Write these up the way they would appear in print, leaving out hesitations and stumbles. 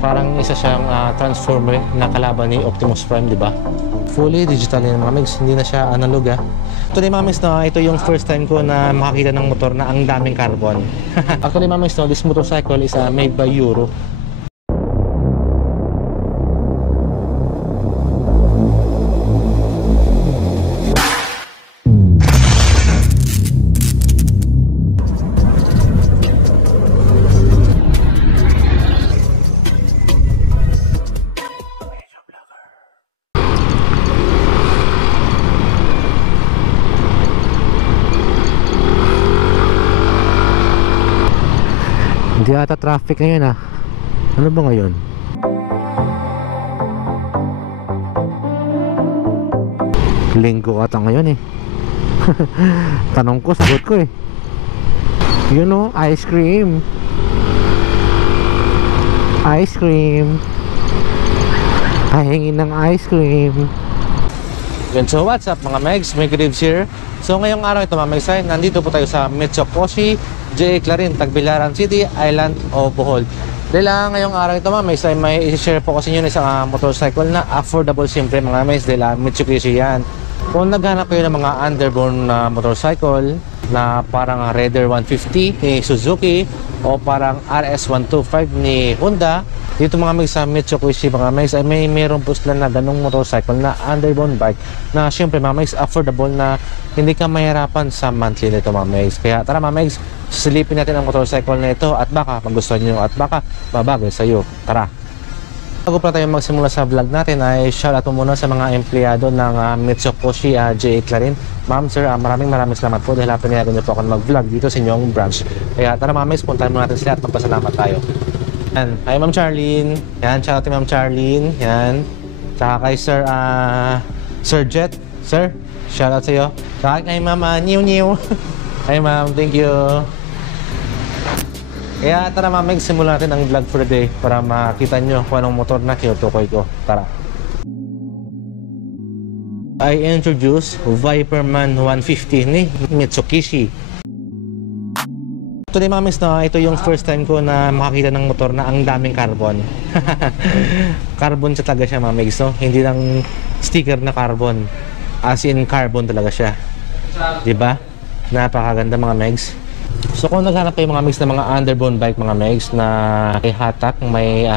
Parang isa siyang transformer na kalaban ni Optimus Prime, di ba? Fully digital yan mga megs, hindi na siya analog Actually mga megs, no, ito yung first time ko na makakita ng motor na ang daming carbon. Actually mga megs, no, this motorcycle is made by Euro. Hindi ata traffic ngayon Ano ba ngayon? Linggo ata ngayon Tanong ko, sagot ko You know, ice cream. Ice cream. Pahingin ng ice cream. So what's up mga megs, Meg Reeves here. So ngayong araw ito mga megs, nandito po tayo sa Mitsukoshi J. Clarin, Tagbilaran City, Island o Bohol. Dahil ngayong araw ito mga megs, may i-share po kasi nyo isang motorcycle na affordable siyempre mga megs, dahil Mitsukoshi yan. Kung naghanap kayo ng mga underbone motorcycle na parang Raider 150 ni Suzuki o parang RS125 ni Honda, dito mga megs sa Mitsukoshi mga megs ay mayroon po sila na ganong motorcycle na underbone bike na syempre mga megs affordable na hindi ka mahirapan sa monthly nito mga megs. Kaya tara mga megs, silipin natin ang motorcycle na ito at baka magustuhan nyo at baka babagay sa iyo. Tara! Bago pa tayo magsimula sa vlog natin ay shoutout po muna sa mga empleyado ng Mitsukoshi J. Clarin. Ma'am, sir, maraming salamat po dahil pinayagan niyo po ako mag-vlog dito sa inyong branch. Kaya tara mga megs, puntahan muna natin sila at magpasalamat tayo. Yan. Hi Ma'am Charlene. Yan, shoutout kay Ma'am Charlene. Yan. Tsaka kay Sir Jet. Sir, shoutout sa iyo. Tsaka kay Ma'am Niw. Hi Ma'am, thank you. Kaya tara Ma'am, simulan natin ang vlog for the day para makita nyo kung anong motor na tinutukoy ko. Tara. I introduce Viperman 150 ni Mitsukoshi. Today mga megs, ito yung first time ko na makakita ng motor na ang daming carbon. Carbon siya talaga siya mga megs, hindi lang sticker na carbon, as in carbon talaga siya, diba? Napakaganda mga megs. So kung naghanap kayo mga megs na mga underbone bike mga megs na may hatak, may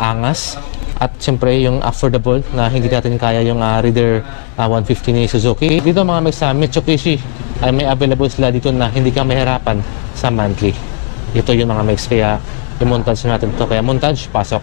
angas at siyempre yung affordable na hindi natin kaya yung Raider 150 ni Suzuki, dito mga megs sa Mitsukoshi ay may available sila dito na hindi ka mahirapan sa monthly. Ito yung mga megs, kaya i-montage natin ito. Kaya montage, pasok.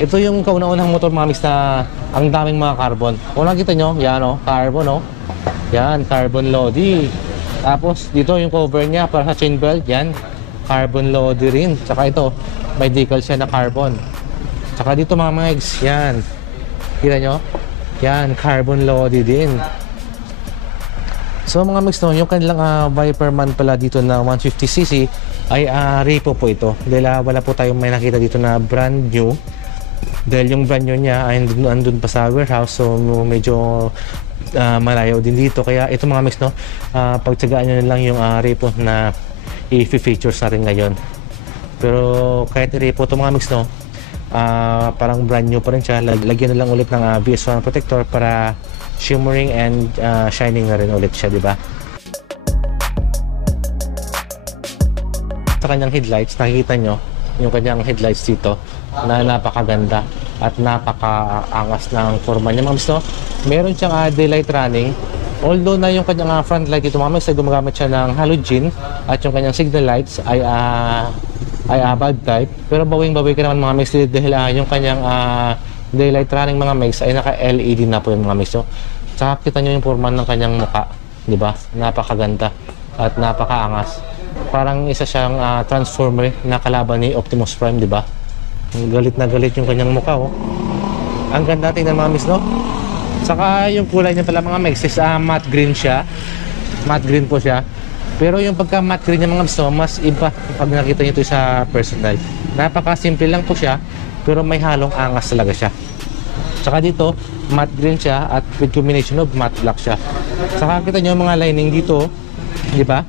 Ito yung kauna-unang motor mga megs na ang daming mga carbon. Kung nakita nyo, yan carbon Yan, carbon lodi. Tapos dito yung cover niya para sa chain belt, yan, carbon lodi rin. Tsaka ito, may decal siya na carbon. Tsaka dito mga megs, yan. Kita nyo? Yan, carbon lodi din. So mga megs, yung kanilang Viperman pala dito na 150cc ay repo po ito. Dahil wala po tayong may nakita dito na brand new. Dahil yung brand new niya ay andun pa sa warehouse, so medyo malayo din dito. Kaya ito mga megs, pagtsagaan nyo na lang yung repo na i-features natin ngayon. Pero kahit repo ito mga megs, parang brand new pa rin siya. Lagyan na lang ulit ng VS1 protector para shimmering and shining na rin ulit siya, diba? Sa kanyang headlights, nakikita nyo yung kanyang headlights dito na napakaganda at napakaangas ng forma niya mga megs, Meron siyang daylight running, although na yung kanyang front light dito mga megs ay gumagamit siya ng halogen at yung kanyang signal lights ay ay bulb type. Pero bawing-bawi ka naman mga megs dahil yung kanyang daylight running mga megs ay naka-LED na po yung mga megs. So, tsaka kita nyo yung forma ng kanyang mukha, di ba? Napakaganda at napakaangas. Parang isa siyang transformer na kalaban ni Optimus Prime, di ba? Galit na galit yung kanyang mukha, oh. Ang ganda tingnan mga megs, no? Saka yung kulay niya pala mga megs is matte green siya. Matte green po siya. Pero yung pagka matte green niya mga megs, no, mas iba pag nakita niyo ito sa personal. Napaka-simple lang po siya, pero may halong angas talaga siya. Saka dito, matte green siya at with combination of matte black siya. Saka kita niyo mga lining dito, di ba?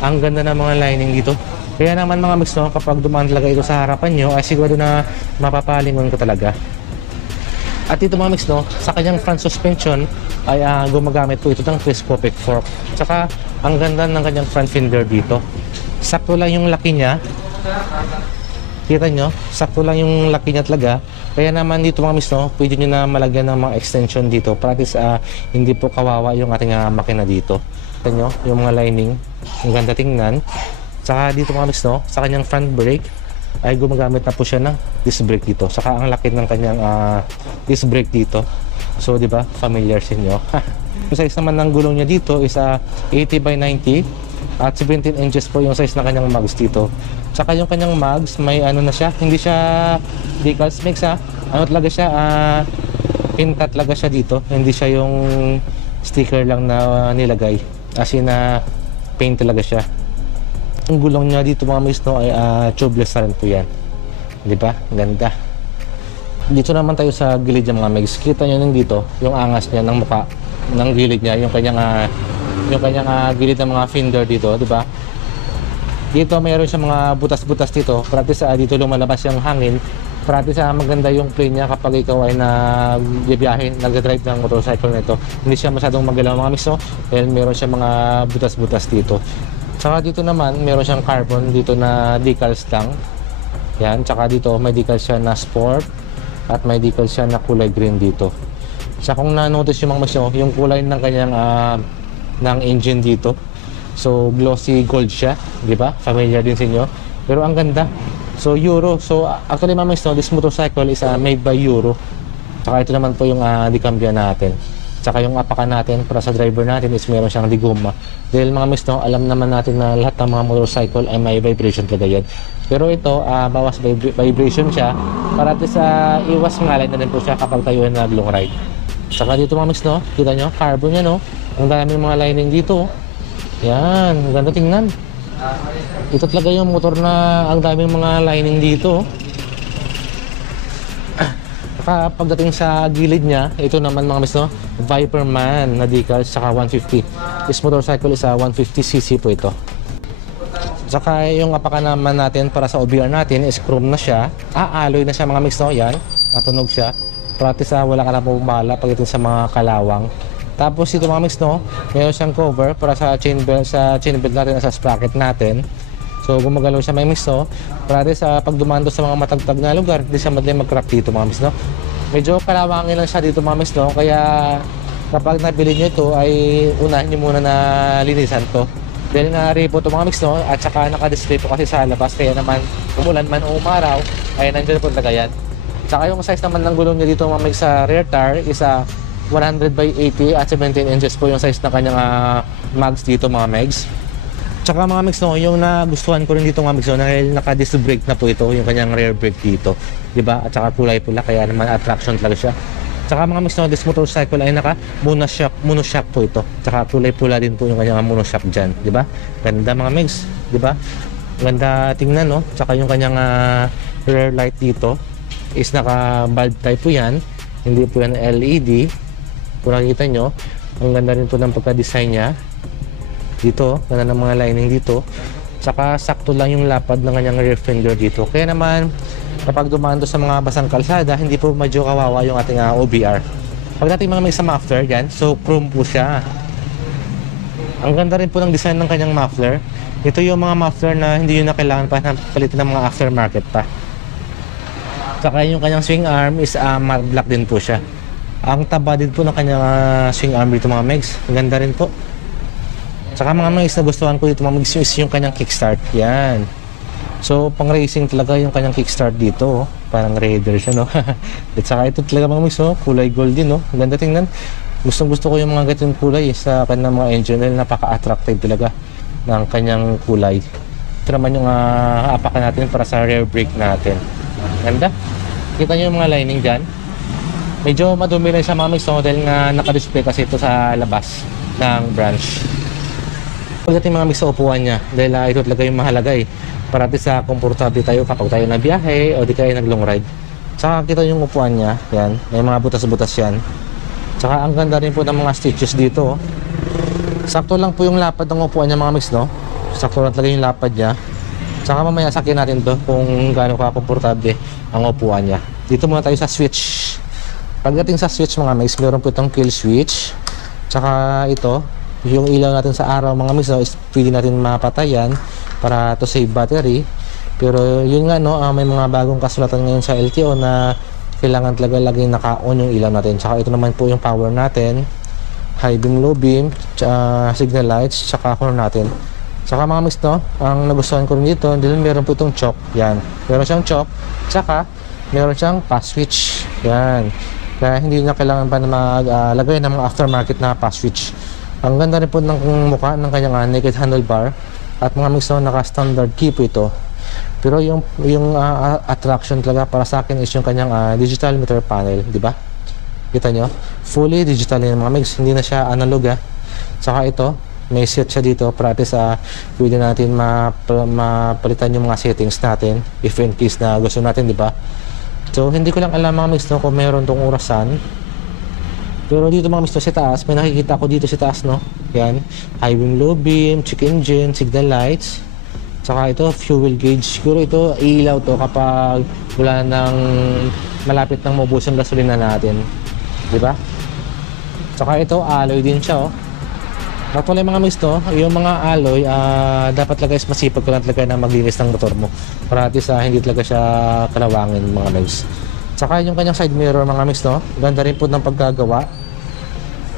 Ang ganda ng mga lining dito. Kaya naman mga megs, no, kapag dumaan talaga ito sa harapan nyo, ay siguro na mapapalingon ko talaga. At ito mga megs, no, sa kanyang front suspension ay gumagamit po ito ng telescopic fork. Tsaka ang ganda ng kanyang front fender dito. Sakto lang yung laki niya. Kita nyo, sakto lang yung laki niya talaga. Kaya naman dito mga megs, no, pwede nyo na malagyan ng mga extension dito para at least hindi po kawawa yung ating makina dito. Kita nyo, yung mga lining, ang ganda tingnan. Tsaka dito mga megs, no, sa kanyang front brake ay gumagamit na po siya ng disc brake dito. Saka ang laki ng kanyang disc brake dito. So, di ba? Familiar sa inyo. Yung size naman ng gulong niya dito is 80 by 90 at 17 inches po yung size ng kanyang mags dito. Saka yung kanyang mags, may ano na siya. Hindi siya decals mix, ano talaga siya, pinta talaga siya dito. Hindi siya yung sticker lang na nilagay. As in, paint talaga siya. Ang gulong niya dito mga megs, no, ay tubeless na rin po yan. Di ba? Ganda. Dito naman tayo sa gilid niya mga megs. Kita nyo nung dito, yung angas niya ng mukha, ng gilid niya, yung kanyang gilid ng mga fender dito, di ba? Dito mayroon siya mga butas-butas dito. Practice dito lumalabas yung hangin. Practice maganda yung plane niya kapag ikaw ay nagbibiyahe, nagdadrive ng motorcycle nito. Hindi siya masyadong magalaw mga megs, no? Dahil meron siya mga butas-butas dito. Tsaka dito naman, meron siyang carbon dito na decals lang. Yan, tsaka dito may decals siya na sport at may decals siya na kulay green dito. Tsaka kung na-notice yung mga megs, yung kulay ng kanyang ng engine dito. So, glossy gold siya, di ba? Familiar din sa inyo. Pero ang ganda. So, Euro. So, actually mga megs, this motorcycle is made by Euro. Tsaka ito naman po yung dikambya natin. Tsaka yung apakan natin para sa driver natin is meron siyang diguma. Dahil mga megs, no, alam naman natin na lahat ng mga motorcycle ay may vibration talaga yan. Pero ito, bawas vibration siya para at least iwas ngalay na rin po siya kapag tayo na long ride. Tsaka dito mga megs, no, kita nyo, carbon yan, no. Ang daming mga lining dito. Yan, ganda tingnan. Ito talaga yung motor na ang daming mga lining dito. Pagdating sa gilid niya, ito naman mga megs, no, Viperman na decals, saka 150. This motorcycle is 150cc po ito. Saka yung apakan naman natin para sa OBR natin is chrome na siya. Alloy na siya mga megs, no, yan, natunog siya. Practice wala ka na po bumala pagdating sa mga kalawang. Tapos ito mga megs, no, mayroon siyang cover para sa chain belt natin at sa sprocket natin. So gumagalaw siya mga megs, no. Practice pag dumando sa mga matagtag na lugar, hindi siya madaling mag-crack dito mga megs, no. Medyo kalawangin lang siya dito mga megs, no. Kaya kapag nabili nyo ito ay unahin nyo muna na linisan to. Dahil nga repo ito mga megs, no. At saka naka-display po kasi sa labas. Kaya naman umulan man o umaraw ay nandiyan po talaga yan. Saka yung size naman ng gulong niya dito mga megs sa rear tire is 100 by 80 at 17 inches po yung size na kanyang mags dito mga megs. Tsaka mga megs, no, yung nagustuhan ko rin dito mga megs, no, dahil naka-disc brake na po ito, yung kanyang rear brake dito, di ba? At saka kulay pula, kaya naman attraction talaga siya. Tsaka mga megs, no, this motorcycle ay monoshock po ito. Tsaka kulay pula din po yung kanyang monoshock dyan, di ba? Ganda mga megs, di ba? Ganda tingnan, no? Tsaka yung kanyang rear light dito is naka-bulb type po yan, hindi po yan LED. Kung nakikita nyo, ang ganda rin po ng pagka-design niya. Dito, ganda ng mga lining dito. Tsaka sakto lang yung lapad ng kanyang rear fender dito. Kaya naman, kapag dumaan sa mga basang kalsada, hindi po medyo kawawa yung ating OBR. Pagdating mga may sa muffler, yan, so chrome po siya. Ang ganda rin po ng design ng kanyang muffler. Ito yung mga muffler na hindi yun na kailangan pa palitan ng mga aftermarket pa. Tsaka yung kanyang swing arm is matte black din po siya. Ang taba din po ng kanyang swing arm dito mga megs. Ang ganda rin po. Tsaka mga megs, nagustuhan ko dito mga megs is yung kanyang kickstart. Yan. So, pang racing talaga yung kanyang kickstart dito, oh. Parang Raider siya, no? At saka ito talaga mga migs, oh. Kulay gold din, no? Ganda tingnan. Gustong gusto ko yung mga ganitong kulay sa kanyang mga engine dahil napaka-attractive talaga ng kanyang kulay. Ito naman yung apakan natin para sa rear brake natin. Ganda. Kita nyo yung mga lining dyan. Medyo madumi lang sa mga migs, no? Dahil nga naka-display kasi ito sa labas ng branch. Pagdating mga migs sa upuan niya, dahil ito talaga yung mahalaga eh. Para sa komportable tayo kapag tayo nagbiyahe o di kayo nag-long ride. Saka kita yung upuan niya, yan, may mga butas-butas yan. Saka ang ganda rin po ng mga stitches dito. Sakto lang po yung lapad ng upuan niya mga migs, no? Sakto lang talaga yung lapad niya. Saka mamaya sakin natin to kung gaano ka-komportable ang upuan niya. Dito muna tayo sa switch. Pagdating sa switch mga migs, meron po itong kill switch. Saka ito, yung ilaw natin sa araw mga migs, no, is pwede natin mapatayan para to save battery. Pero yun nga, no, may mga bagong kasulatan ngayon sa LTO na kailangan talaga laging naka-on yung ilaw natin. Tsaka ito naman po yung power natin, high beam, low beam, signal lights, tsaka horn natin. Tsaka mga migs, no, ang nagustuhan ko rin dito, dahil meron po itong choke. Yan, meron siyang choke, tsaka meron siyang pass switch. Yan, kaya hindi na kailangan pa na maglagay ng mga aftermarket na pass switch. Ang ganda rin po ng mukha ng kanyang naked handlebar. At mga migs, no, naka-standard key po ito. Pero yung attraction talaga para sa akin is yung kanyang digital meter panel, di ba? Kita nyo? Fully digital yung mga migs, hindi na siya analog. Saka ito, may set siya dito para at least pwede natin mapalitan yung mga settings natin if in case na gusto natin, di ba? So, hindi ko lang alam mga migs, no, kung meron tong orasan. Pero dito mga migs, sa taas, may nakikita ko dito sa taas, no? Yan, high beam, low beam, check engine, signal lights. Saka ito, fuel gauge. Siguro ito, ilaw to kapag wala nang malapit nang maubos yung gasolina natin. Diba? Saka ito, alloy din siya, oh. Actually mga migs, no, yung mga alloy, dapat talaga is masipag ko lang talaga na maglinis ng motor mo. Para at least, hindi talaga siya kalawangin mga migs. Saka yung kanyang side mirror mga migs, no, ganda rin po ng pagkagawa.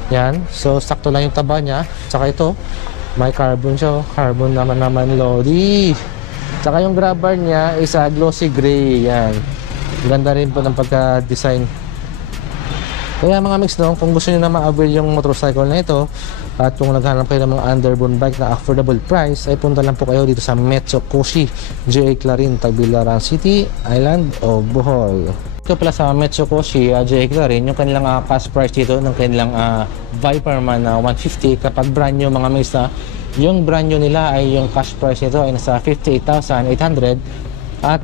Yan, so sakto lang yung taba niya. Saka ito, may carbon siya, carbon naman lodi. Saka yung grab bar niya is glossy gray. Yan, ganda rin po ng pagka-design. Kaya mga migs, no, kung gusto niyo na ma-avail yung motorcycle na ito at kung naghanap kayo ng mga underbone bike na affordable price, ay punta lang po kayo dito sa Metso Koshi JA Clarin, Tagbilaran City, Island o Bohol. Ito pala sa Metso Koshi JA Clarin, yung kanilang cash price dito ng kanilang Viperman 150 kapag brand new mga migs, yung brand new nila ay yung cash price nito ay nasa 58,800 at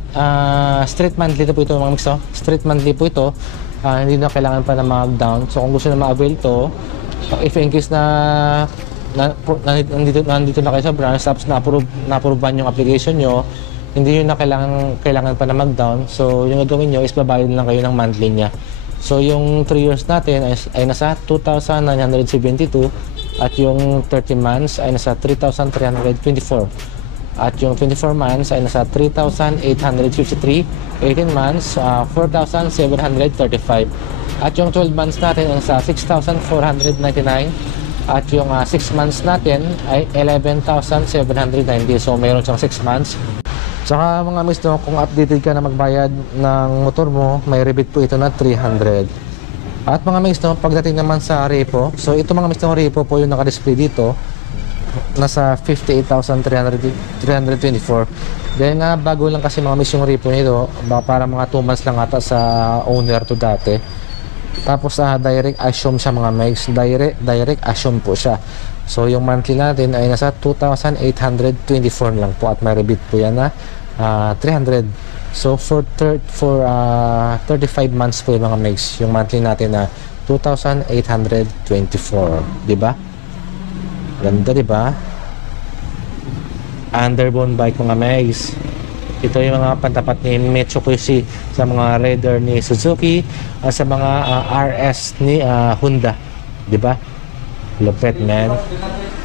street monthly po ito mga migs, street monthly po ito. Hindi na kailangan pa na mag-down. So kung gusto na ma-avail to, if in case na nandito na kayo sa branch tapos na-approvean yung application nyo, hindi yun na kailangan pa na mag-down. So yung gagawin nyo is babayad lang kayo ng monthly nya. So yung 3 years natin ay nasa 2,972 at yung 30 months ay nasa 3,324. At yung 24 months ay nasa 3,853, 18 months, 4,735. At yung 12 months natin ay nasa 6,499. At yung 6 months natin ay 11,790. So, mayroon siyang 6 months. Saka mga migs, no, kung updated ka na magbayad ng motor mo, may rebate po ito na 300. At mga migs, no, pagdating naman sa repo, so ito mga migs, no, repo po yung naka-display dito. Nasa 58,324. Dahil nga bago lang kasi mga migs yung repo nito, para mga 2 months lang ata sa owner to dati. Tapos direct assume siya mga migs, direct assume po siya. So yung monthly natin ay nasa 2,824 lang po at may rebate po yan na 300. So for 35 months po yung mga migs, yung monthly natin na 2,824, di ba? Ganda, di ba? Underbone bike mga megs. Ito yung mga pantapat ni Metso Koshi sa mga Raider ni Suzuki at sa mga RS ni Honda, di ba? Lupet, man.